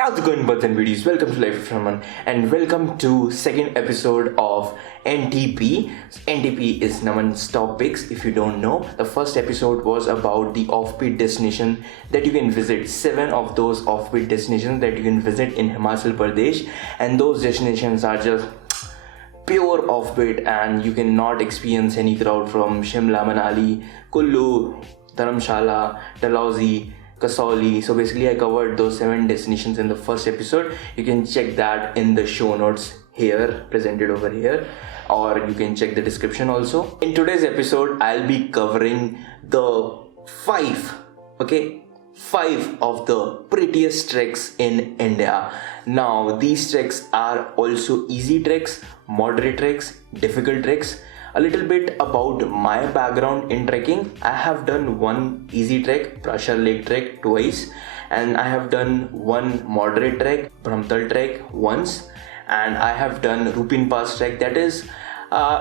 How's it going, buds and beauties? Welcome to Life with Raman and welcome to second episode of NTP. NTP is Naman's top picks. If you don't know, the first episode was about the offbeat destination that you can visit. 7 of those offbeat destinations that you can visit in Himachal Pradesh, and those destinations are just pure offbeat and you cannot experience any crowd from Shimla, Manali, Kullu, Dharamshala, Dalhousie, Kasauli. So basically I covered those 7 destinations in the first episode. You can check that in the show notes here, presented over here, or you can check the description also. In today's episode, I'll be covering the 5 of the prettiest treks in India. Now these treks are also easy treks, moderate treks, difficult treks. A little bit about my background in trekking. I have done one easy trek, Prashar Lake trek, twice, and I have done one moderate trek, Brahmtal trek, once, and I have done Rupin Pass trek, that is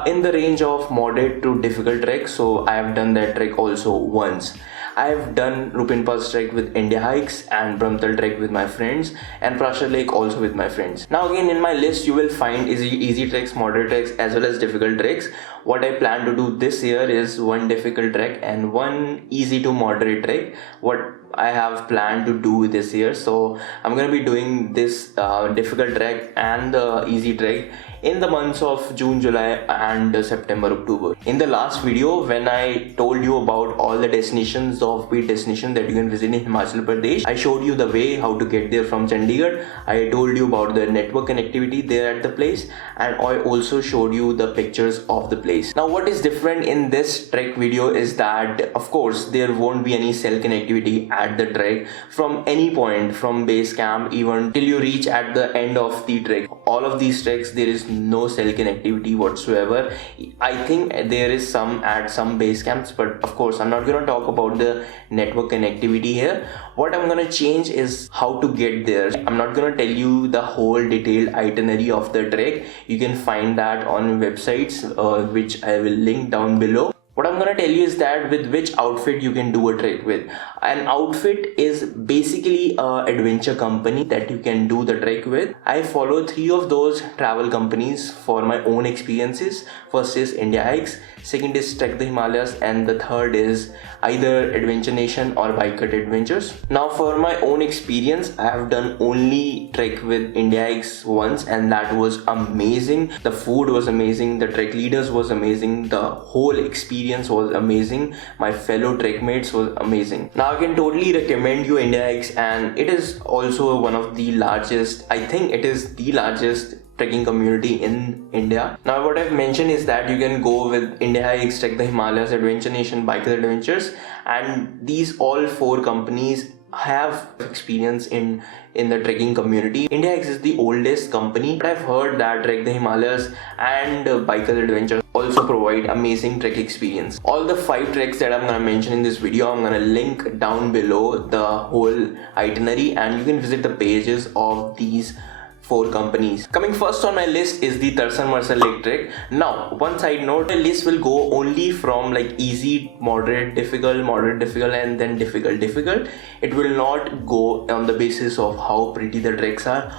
in the range of moderate to difficult trek. So I have done that trek also once. I have done Rupin Pass trek with Indiahikes and Brahmtal trek with my friends, and Prashar Lake also with my friends. Now again, in my list you will find easy treks, moderate treks as well as difficult treks. What I plan to do this year is one difficult trek and one easy to moderate trek. What I have planned to do this year. So I'm going to be doing this difficult trek and the easy trek in the months of June, July and September, October. In the last video, when I told you about all the destinations, the offbeat destination that you can visit in Himachal Pradesh, I showed you the way how to get there from Chandigarh. I told you about the network connectivity there at the place, and I also showed you the pictures of the place. Now what is different in this trek video is that of course there won't be any cell connectivity at the trek from any point, from base camp even till you reach at the end of the trek. All of these treks there is no cell connectivity whatsoever. I think there is some at some base camps, but of course I'm not going to talk about the network connectivity here. What I'm going to change is how to get there. I'm not going to tell you the whole detailed itinerary of the trek. You can find that on websites which I will link down below. What I'm going to tell you is that with which outfit you can do a trek with. An outfit is basically an adventure company that you can do the trek with. I follow 3 of those travel companies for my own experiences. First is Indiahikes, second is Trekthehimalayas, and the third is either Adventure Nation or Biker Adventures. Now for my own experience, I have done only trek with Indiahikes once, and that was amazing. The food was amazing, the trek leaders was amazing, the whole experience was amazing, my fellow trek mates was amazing. Now I can totally recommend you Indiahikes, and it is also one of the largest, I think it is the largest trekking community in India. Now what I've mentioned is that you can go with Indiahikes, Trekthehimalayas, Adventure Nation, Biker Adventures, and these all 4 companies have experience in the trekking community. Indiahikes is the oldest company, but I've heard that Trekthehimalayas and Biker Adventures also provide amazing trek experience. All the 5 treks that I'm going to mention in this video, I'm going to link down below the whole itinerary, and you can visit the pages of these 4 companies. Coming first on my list is the Tarsan Lake trek. Now one side note, the list will go only from like easy, moderate, difficult, and then difficult. It will not go on the basis of how pretty the treks are.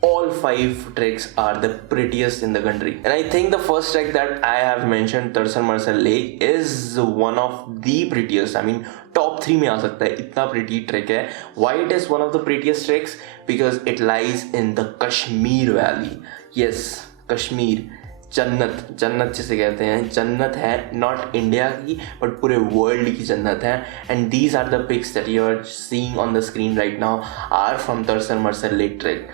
All 5 treks are the prettiest in the country, and I think the first trek that I have mentioned, Tarsan Lake, is one of the prettiest. I mean top 3 में आ सकता है, इतना pretty trek है. Why it is one of the prettiest treks? Because it lies in the Kashmir Valley. Yes, Kashmir, जन्नत जिसे कहते हैं, जन्नत है, नॉट इंडिया की बट पूरे वर्ल्ड की जन्नत है. And these are the pics that you are seeing on the screen right now are from Tarsan Lake trek.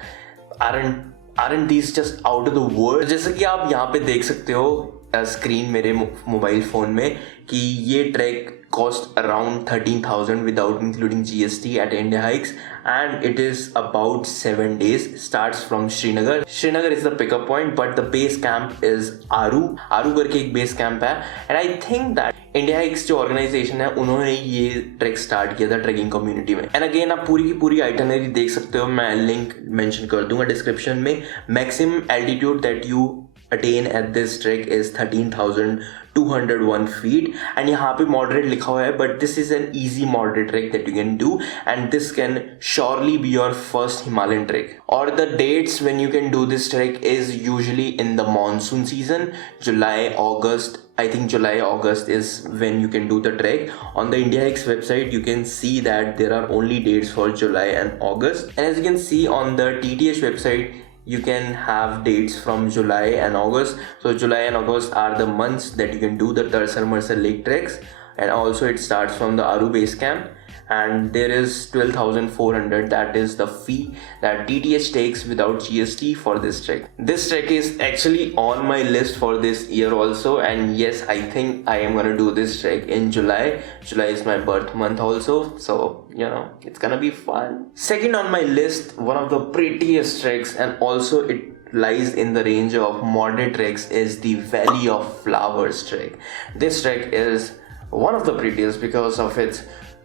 aren't these just out of the world? जैसे कि आप यहाँ पे देख सकते हो स्क्रीन मेरे मोबाइल फ़ोन में कि ये track cost around 13,000 without including GST at Indiahikes, and it is about 7 days. Starts from Srinagar. Srinagar is the pickup point, but the base camp is Aru करके एक base camp है. And I think that Indiahikes जो organization है, उन्होंने ये track start किया था trekking community में. एंड अगेन आप पूरी की पूरी आइटनरी देख सकते हो, मैं लिंक मेंशन कर दूंगा डिस्क्रिप्शन में. Maximum altitude that you attain at this trek is 13,201 feet, and यहाँ पे moderate लिखा हुआ है, but this is an easy moderate trek that you can do, and this can surely be your first Himalayan trek. Or the dates when you can do this trek is usually in the monsoon season, July, August. I think July, August is when you can do the trek. On the Indiahikes website, you can see that there are only dates for July and August. And as you can see on the TTH website, you can have dates from July and August. So July and August are the months that you can do the Trekthehimalayas lake treks. And also it starts from the Aru base camp. And there is 12,400, that is the fee that TTH takes without GST for this trek. This trek is actually on my list for this year also, and yes, I think I am gonna do this trek in July. July is my birth month also, so you know, it's gonna be fun. Second on my list, one of the prettiest treks, and also it lies in the range of moderate treks, is the Valley of Flowers trek. This trek is one of the prettiest because of its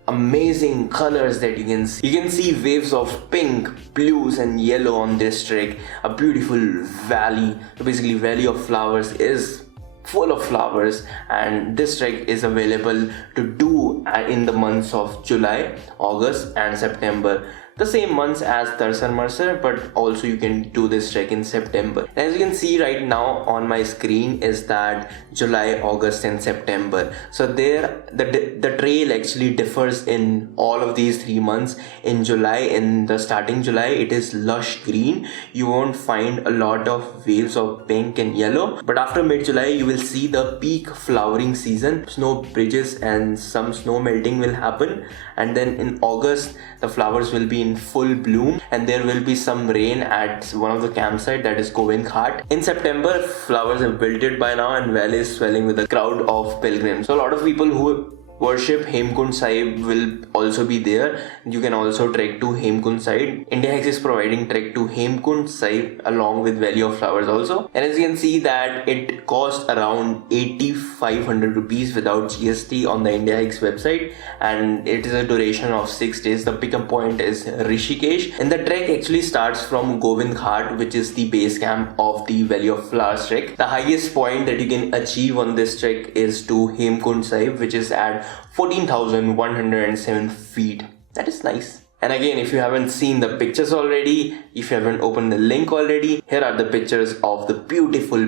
amazing colors that you can see. You can see waves of pink, blues and yellow on this trek. A beautiful valley. So basically Valley of Flowers is full of flowers, and this trek is available to do in the months of July, August and September. The same months as Trekthehimalayas, but also you can do this trek in September. As you can see right now on my screen is that July, August and September. So there the trail actually differs in all of these 3 months. In July, in the starting July, it is lush green. You won't find a lot of waves of pink and yellow, but after mid-July you will see the peak flowering season. Snow bridges and some snow melting will happen, and then in August the flowers will be in full bloom, and there will be some rain at one of the campsite, that is Govind Ghat. In September, flowers have wilted by now and valley is swelling with a crowd of pilgrims. So a lot of people who worship Hemkund Sahib will also be there. You can also trek to Hemkund Sahib. Indiahikes is providing trek to Hemkund Sahib along with Valley of Flowers also. And as you can see that it costs around 8,500 rupees without GST on the Indiahikes website, and it is a duration of 6 days. The pickup point is Rishikesh, and the trek actually starts from Govind Ghat, which is the base camp of the Valley of Flowers trek. The highest point that you can achieve on this trek is to Hemkund Sahib, which is at 14,107 feet. That is nice. And again, if you haven't seen the pictures already, if you haven't opened the link already, here are the pictures of the beautiful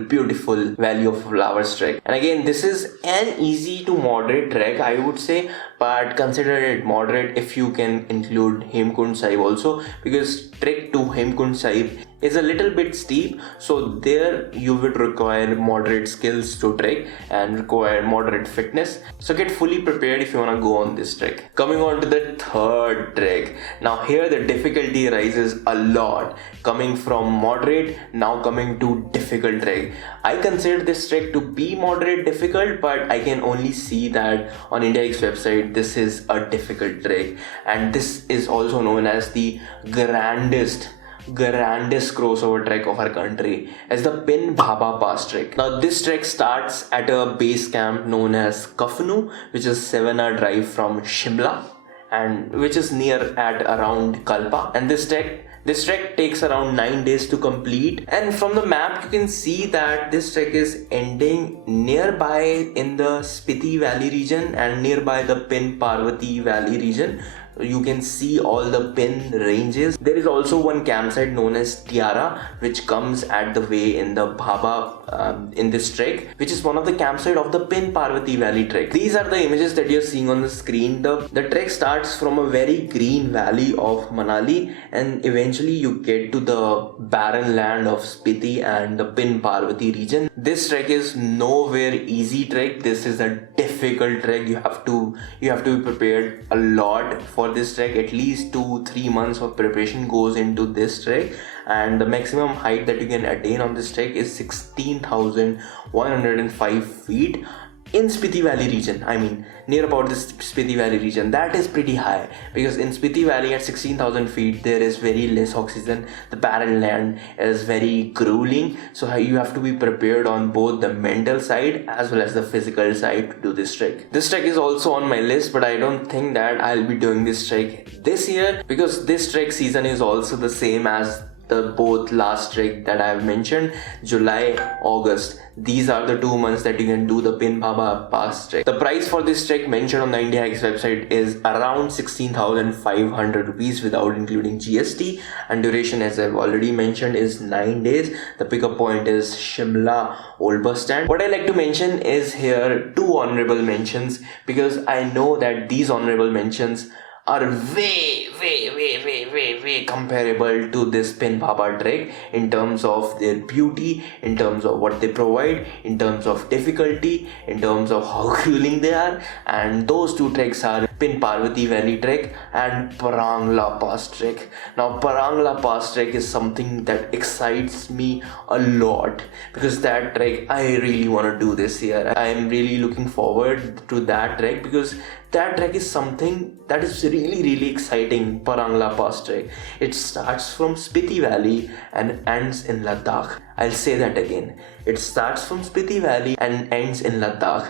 Valley of Flowers trek. And again, this is an easy to moderate trek, I would say, but consider it moderate if you can include Hemkund Sahib also, because trek to Hemkund Sahib is a little bit steep, so there you would require moderate skills to trek and require moderate fitness. So get fully prepared if you want to go on this trek. Coming on to the third trek. Now here the difficulty rises a lot, coming from moderate now coming to difficult trek. I consider this trek to be moderate difficult, but I can only see that on Indiahikes website this is a difficult trek, and this is also known as the grandest crossover trek of our country, as the Pin Bhaba Pass trek. Now this trek starts at a base camp known as Kafnu, which is 7-hour drive from Shimla, and which is near at around Kalpa. And this trek takes around 9 days to complete, and from the map you can see that this trek is ending nearby in the Spiti Valley region and nearby the Pin Parvati Valley region. You can see all the Pin ranges. There is also one campsite known as Tiara, which comes at the way in the Bhaba in this trek, which is one of the campsite of the Pin Parvati Valley trek. These are the images that you're seeing on the screen. The trek starts from a very green valley of Manali, and eventually you get to the barren land of Spiti and the Pin Parvati region. This trek is nowhere easy trek. This is a difficult trek. You have to be prepared a lot for this trek. At least 2-3 months of preparation goes into this trek, and the maximum height that you can attain on this trek is 16,105 feet in Spiti Valley region. I mean, near about this Spiti Valley region, that is pretty high, because in Spiti Valley at 16,000 feet there is very less oxygen. The barren land is very grueling, so you have to be prepared on both the mental side as well as the physical side to do this trek. This trek is also on my list, but I don't think that I'll be doing this trek this year, because this trek season is also the same as the both last trek that I have mentioned, July, August. These are the 2 months that you can do the Pin Baba Pass trek. The price for this trek mentioned on the Indiahikes website is around 16,500 rupees without including GST, and duration, as I've already mentioned, is 9 days. The pickup point is Shimla Old Bus Stand. What I like to mention is here 2 honorable mentions, because I know that these honorable mentions are way comparable to this Pin Baba trek in terms of their beauty, in terms of what they provide, in terms of difficulty, in terms of how grueling they are. And those 2 treks are Pin Parvati Valley trek and Parangla Pass trek. Now Parangla Pass trek is something that excites me a lot, because that trek I really want to do this year. I am really looking forward to that trek, because that trek is something that is really exciting. Parangla Pass trek. It starts from Spiti Valley and ends in Ladakh. I'll say that again. It starts from Spiti Valley and ends in Ladakh.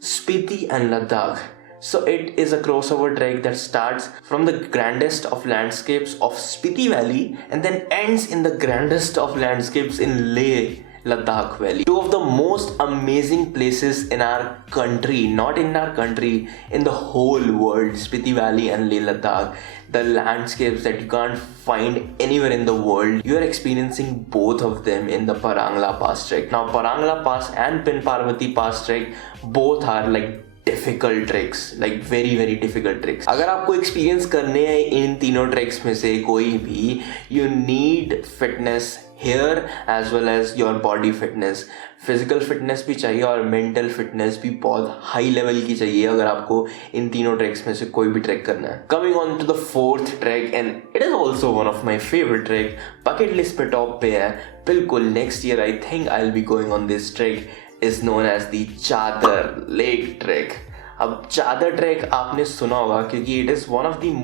Spiti and Ladakh. So it is a crossover trek that starts from the grandest of landscapes of Spiti Valley and then ends in the grandest of landscapes in Leh Ladakh Valley. 2 of the most amazing places in our country, not in our country, in the whole world, Spiti Valley and Leh Ladakh. The landscapes that you can't find anywhere in the world, you are experiencing both of them in the Parangla Pass trek. Now Parangla Pass and Pin Parvati Pass trek both are like difficult tracks, like very difficult tracks. अगर आपको experience करने हैं इन तीनों tracks में से कोई भी, you need fitness here as well as your body fitness. Physical fitness भी चाहिए और मेंटल फिटनेस भी बहुत हाई लेवल की चाहिए अगर आपको इन तीनों ट्रैक्स में से कोई भी ट्रैक करना है. Coming on to the 4th trek, and it is also one of my favourite trek. Bucket list पे टॉप पे है बिल्कुल. Next year I think I will be going on this trek. is known as the Chadar Lake Trek. अब चादर track आपने सुना होगा क्योंकि it is one of the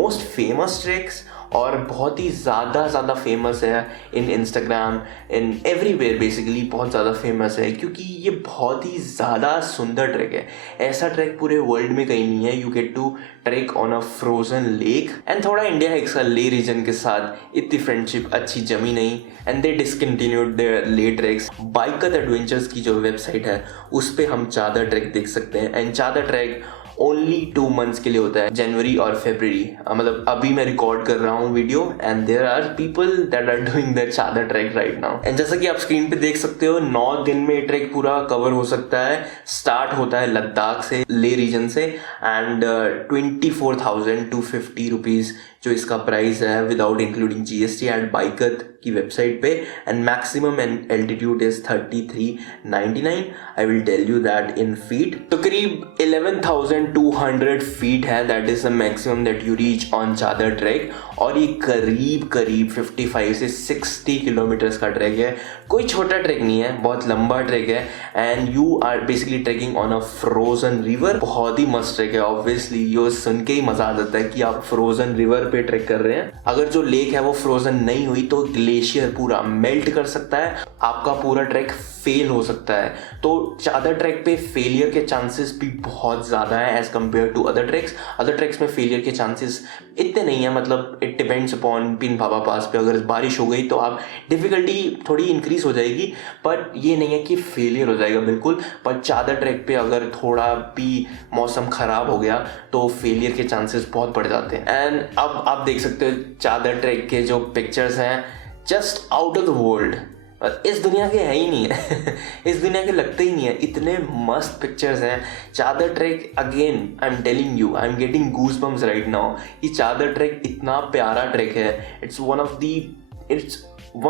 most famous treks और बहुत ही ज़्यादा फेमस है इन इंस्टाग्राम, इन एवरीवेयर बेसिकली बहुत ज़्यादा फेमस है क्योंकि ये बहुत ही ज़्यादा सुंदर ट्रैक है. ऐसा ट्रैक पूरे वर्ल्ड में कहीं नहीं है. You get to trek on a frozen lake. And थोड़ा इंडिया हाइक्स का ले रीजन के साथ इतनी फ्रेंडशिप अच्छी जमी नहीं, एंड दे डिसकंटिन्यूड देयर ले ट्रैक्स. बाइकत एडवेंचर्स की जो वेबसाइट है उस पर हम चादर ट्रैक देख सकते हैं. एंड चादर ट्रैक ओनली 2 months के लिए होता है, जनवरी और फरवरी. मतलब अभी मैं रिकॉर्ड कर रहा हूँ video and there are people that are doing that Chadar trek right now. And जैसा कि आप स्क्रीन पे देख सकते हो 9 दिन में ये ट्रैक पूरा कवर हो सकता है. स्टार्ट होता है लद्दाख से, ले रीजन से, एंड 24,250 रुपीज़ जो इसका प्राइस है without including GST at Bikat की वेबसाइट पे. And maximum altitude is 3399. I will tell you that in feet. तो करीब 11,200 फीट है, that is the maximum that you reach on Chadar trek. और ये करीब 55 से 60 किलोमीटर्स का ट्रैक है. कोई छोटा ट्रैक नहीं है, बहुत लंबा ट्रैक है. And you are basically trekking on a frozen river. बहुत ही मस्त ट्रैक है. ऑब्वियसली ये सुन के ही मजा आ जाता है कि आप फ्रोजन रिवर पे ट्रैक कर रहे हैं. अगर जो लेक है वो फ्रोजन नहीं हुई तो ग्लेशियर पूरा मेल्ट कर सकता है, आपका पूरा ट्रैक फेल हो सकता है. तो चादर ट्रैक पे फेलियर के चांसेस भी बहुत ज़्यादा है as compare to other treks. Other treks में फेलियर के चांसेस इतने नहीं है. मतलब it depends upon Pin Bhaba pass पे. अगर बारिश हो गई तो आप डिफिकल्टी थोड़ी इंक्रीज हो जाएगी, बट ये नहीं है कि फेलियर हो जाएगा बिल्कुल. पर चादर ट्रैक पे अगर थोड़ा भी मौसम ख़राब हो गया तो फेलियर के चांसेस बहुत बढ़ जाते हैं. एंड अब आप देख सकते हो चादर ट्रैक के जो पिक्चर्स हैं, just out of the world. इस दुनिया के है ही नहीं है इस दुनिया के लगते ही नहीं है, इतने मस्त पिक्चर्स हैं. Chadar trek again I am telling you, I am getting goose bumps right now. ये चादर ट्रैक इतना प्यारा ट्रैक है. It's one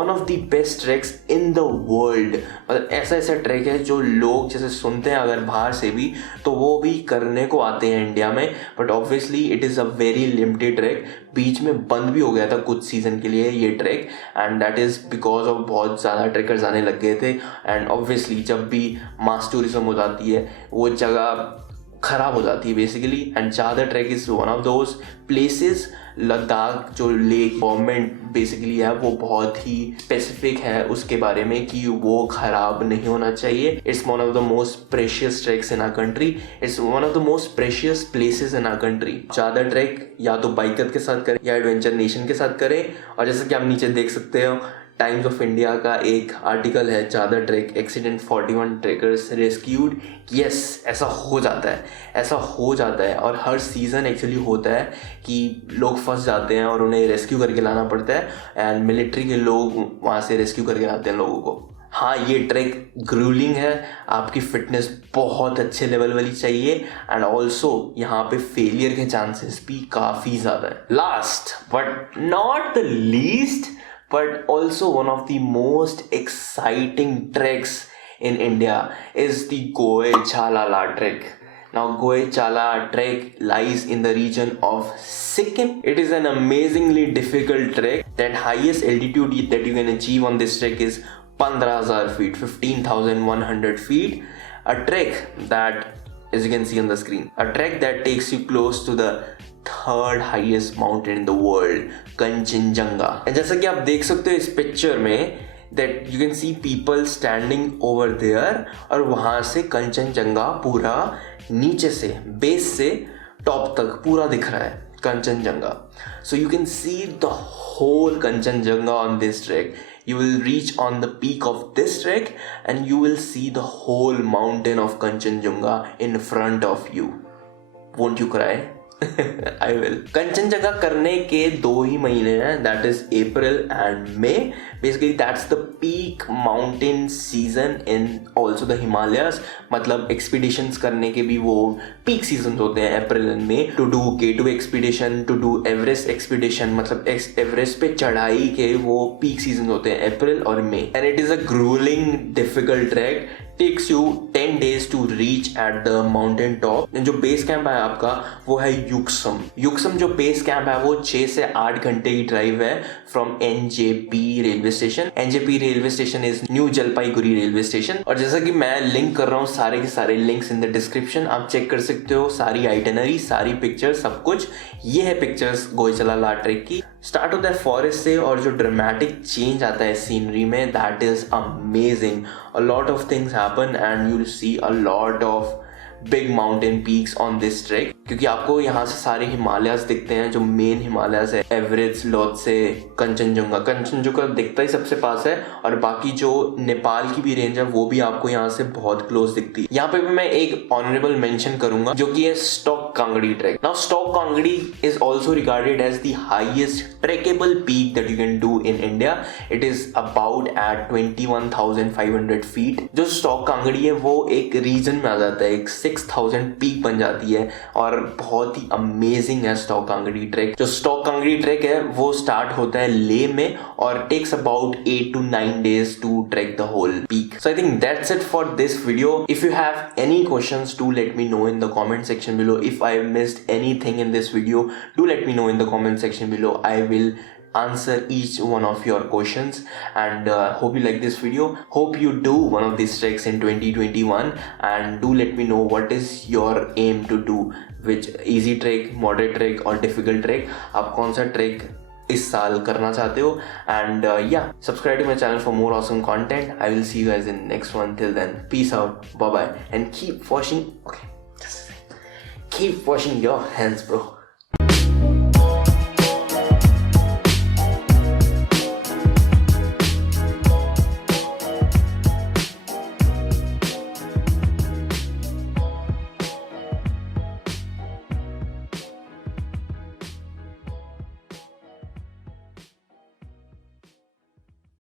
of the best treks in the world. मतलब ऐसा ट्रैक है जो लोग जैसे सुनते हैं अगर बाहर से भी तो वो भी करने को आते हैं इंडिया में. But obviously it is a very limited track. बीच में बंद भी हो गया था कुछ सीज़न के लिए ये track, and that is because of बहुत ज़्यादा ट्रैकर्स आने लग गए थे. एंड ऑब्वियसली जब भी मास टूरिज्म हो जाती है वो जगह ख़राब हो जाती है बेसिकली. एंड चादर track is one of those places Ladakh जो लेक गवर्नमेंट बेसिकली है वो बहुत ही स्पेसिफिक है उसके बारे में कि वो खराब नहीं होना चाहिए. It's one of the most precious treks in our country. It's one of the most precious places in our country. ज़्यादा ट्रैक या तो बाइकर के साथ करें या एडवेंचर नेशन के साथ करें. और जैसे कि आप नीचे देख सकते हो टाइम्स ऑफ इंडिया का एक आर्टिकल है, ज़्यादा trek accident 41 trekkers rescued. Yes, ऐसा हो जाता है, ऐसा हो जाता है. और हर सीज़न एक्चुअली होता है कि लोग फंस जाते हैं और उन्हें रेस्क्यू करके लाना पड़ता है एंड मिलिट्री के लोग वहाँ से रेस्क्यू करके लाते हैं लोगों को. हाँ, ये ट्रैक ग्रूलिंग है, आपकी फिटनेस बहुत अच्छे लेवल वाली चाहिए एंड ऑल्सो यहाँ पे फेलियर के चांसेस भी काफ़ी ज़्यादा है. Last but not the least but also one of the most exciting treks in India is the Goe-Chalala trek. Now, Goe-Chala trek lies in the region of Sikkim. It is an amazingly difficult trek. That highest altitude that you can achieve on this trek is 15,000 feet, 15,100 feet. A trek that, as you can see on the screen, a trek that takes you close to the third highest mountain in the world, Kanchenjunga. जैसा कि आप देख सकते हो इस picture में that you can see people standing over there और वहाँ से कंचनजंगा पूरा नीचे से बेस से टॉप तक पूरा दिख रहा है Kanchenjunga. So you can see the whole Kanchenjunga on this trek. You will reach on the peak of this trek and you will see the whole mountain of Kanchenjunga in front of you. Won't you cry? I will. Kanchenjunga करने के 2 ही महीने हैं, that is April and may. Basically that's the peak mountain season in also the Himalayas. मतलब expeditions करने के भी वो peak season होते हैं April and May. To do K2 expedition, to do Everest expedition, मतलब एवरेस्ट पे चढ़ाई के वो पीक सीजन होते हैं अप्रैल और May. And it is a gruelling difficult track. takes you 10 days to reach at the mountain top. जो base camp है आपका वो है युक्सम. युक्सम जो बेस कैंप है वो 6 से 8 घंटे की ड्राइव है from NJP railway station. NJP railway station is new Jalpaiguri railway station. और जैसा कि मैं लिंक कर रहा हूँ सारे के सारे लिंक्स इन द डिस्क्रिप्शन, आप चेक कर सकते हो सारी आइटनरी, सारी पिक्चर्स, सब कुछ. ये है पिक्चर्स गोए-चलाला ट्रैक की. स्टार्ट होता है फॉरेस्ट से और जो ड्रामेटिक चेंज आता है सीनरी में, that is amazing. A lot of things happen and you will see a lot of big mountain peaks on this track. क्योंकि आपको यहाँ से सारे हिमालयाज दिखते हैं, जो मेन हिमालयाज है एवरेस्ट, लोत्से, कंचनजंगा. कंचनजंगा दिखता ही सबसे पास है और बाकी जो नेपाल की भी रेंज है वो भी आपको यहाँ से बहुत क्लोज दिखती है. यहाँ पे भी मैं एक ऑनरेबल मेंशन करूंगा जो कि है Stok Kangri track. Now Stok Kangri is also regarded as the highest trekkable peak that you can do in India. It is about eight 21,500 feet. जो स्टॉक कांगड़ी है वो एक रीजन में आ जाता है, एक 6,000 पीक बन जाती है और बहुत ही अमेजिंग है स्टॉक कांगड़ी ट्रैक. जो स्टॉक कांगड़ी ट्रैक है वो स्टार्ट होता है ले में और takes about 8 to 9 days to trek the whole peak. So I think that's it for this video. If you have any questions do let me know in the comment section below. If I missed anything in this video do let me know in the comment section below. I will answer each one of your questions and hope you like this video. Hope you do one of these treks in 2021 and do let me know what is your aim to do, which easy trek, moderate trek or difficult trek. आप कौन सा track इस साल करना चाहते हो. and yeah, subscribe to my channel for more awesome content. I will see you guys in next one. Till then, peace out, bye bye, and keep washing your hands, bro.